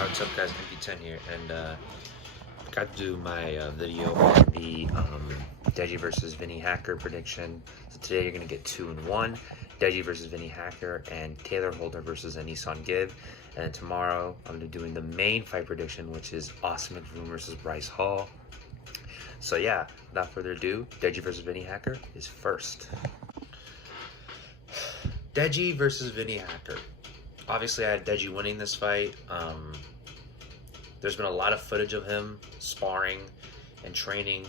What's up, guys? Nikki10 here, and got to do my video on the Deji versus Vinnie Hacker prediction. So today you're going to get 2 and 1, Deji versus Vinnie Hacker, and Taylor Holder versus a Nissan GIB. And then tomorrow I'm going to be doing the main fight prediction, which is Austin McBroom versus Bryce Hall. So yeah, without further ado, Deji versus Vinnie Hacker is first. Deji versus Vinnie Hacker. Obviously, I had Deji winning this fight. There's been a lot of footage of him sparring and training,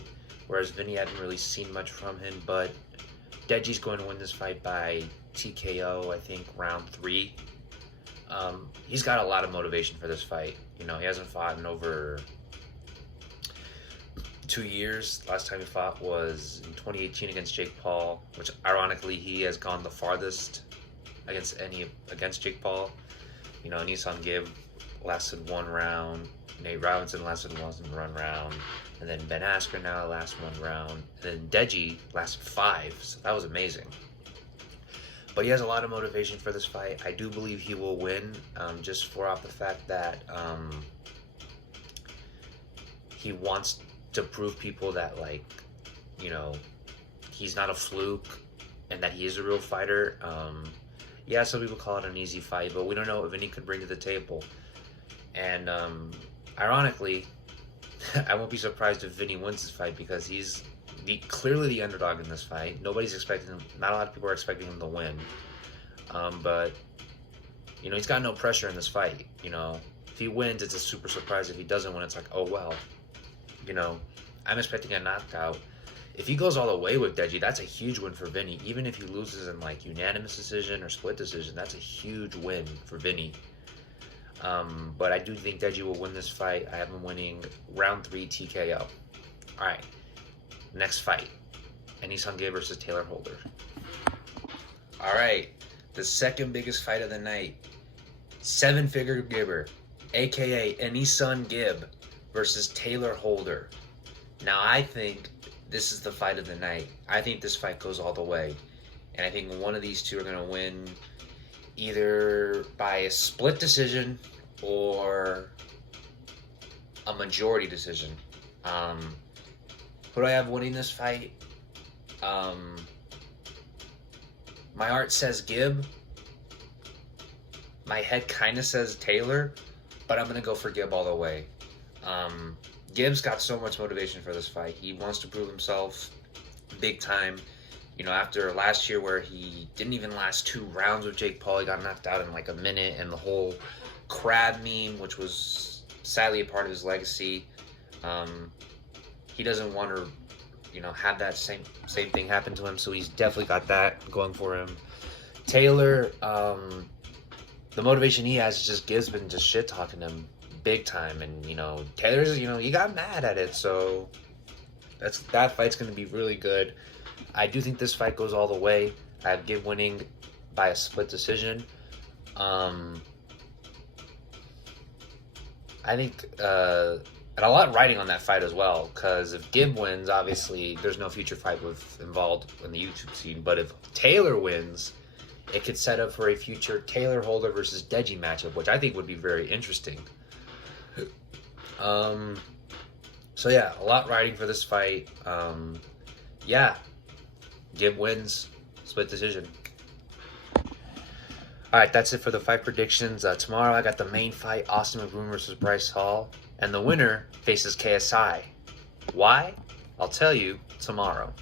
whereas Vinnie hadn't really seen much from him. But Deji's going to win this fight by TKO, I think, round 3. He's got a lot of motivation for this fight. You know, he hasn't fought in over 2 years. Last time he fought was in 2018 against Jake Paul, which ironically he has gone the farthest against Jake Paul. You know, Nissan GIB lasted 1 round, Nate Robinson lasted 1 round, and then Ben Askren now last 1 round, and then Deji lasted 5. So that was amazing. But he has a lot of motivation for this fight. I do believe he will win, just off the fact that he wants to prove people that, like, you know, he's not a fluke and that he is a real fighter. Yeah, some people call it an easy fight, but we don't know what Vinnie could bring to the table. And ironically, I won't be surprised if Vinnie wins this fight because he's clearly the underdog in this fight. Nobody's expecting him. Not a lot of people are expecting him to win. But you know, he's got no pressure in this fight. You know, if he wins, it's a super surprise. If he doesn't win, it's like, oh well. You know, I'm expecting a knockout. If he goes all the way with Deji, that's a huge win for Vinnie. Even if he loses in like unanimous decision or split decision, that's a huge win for Vinnie. But I do think Deji will win this fight. I have him winning round 3 TKO. All right, next fight, Nissan GIB versus Taylor Holder. All right, the second biggest fight of the night, 7-figure gibber, aka Nissan GIB versus Taylor Holder. Now I think this is the fight of the night. I think this fight goes all the way. And I think one of these two are going to win either by a split decision or a majority decision. Who do I have winning this fight? My heart says GIB. My head kind of says Taylor, but I'm going to go for GIB all the way. GIB's got so much motivation for this fight. He wants to prove himself big time. You know, after last year where he didn't even last 2 rounds with Jake Paul, he got knocked out in like a minute, and the whole crab meme, which was sadly a part of his legacy, he doesn't want to, you know, have that same thing happen to him, so he's definitely got that going for him. Taylor, the motivation he has is just GIB's been just shit-talking him big time, and you know, Taylor's, you know, he got mad at it, so that fight's going to be really good. I do think this fight goes all the way. I have GIB winning by a split decision. I think and a lot riding on that fight as well, because if GIB wins, obviously there's no future fight involved in the YouTube scene, but if Taylor wins, it could set up for a future Taylor Holder versus Deji matchup, which I think would be very interesting. So yeah, a lot riding for this fight. Yeah, GIB wins, split decision. Alright, that's it for the fight predictions. Tomorrow I got the main fight, Austin McBroom versus Bryce Hall, and the winner faces KSI. Why? I'll tell you tomorrow.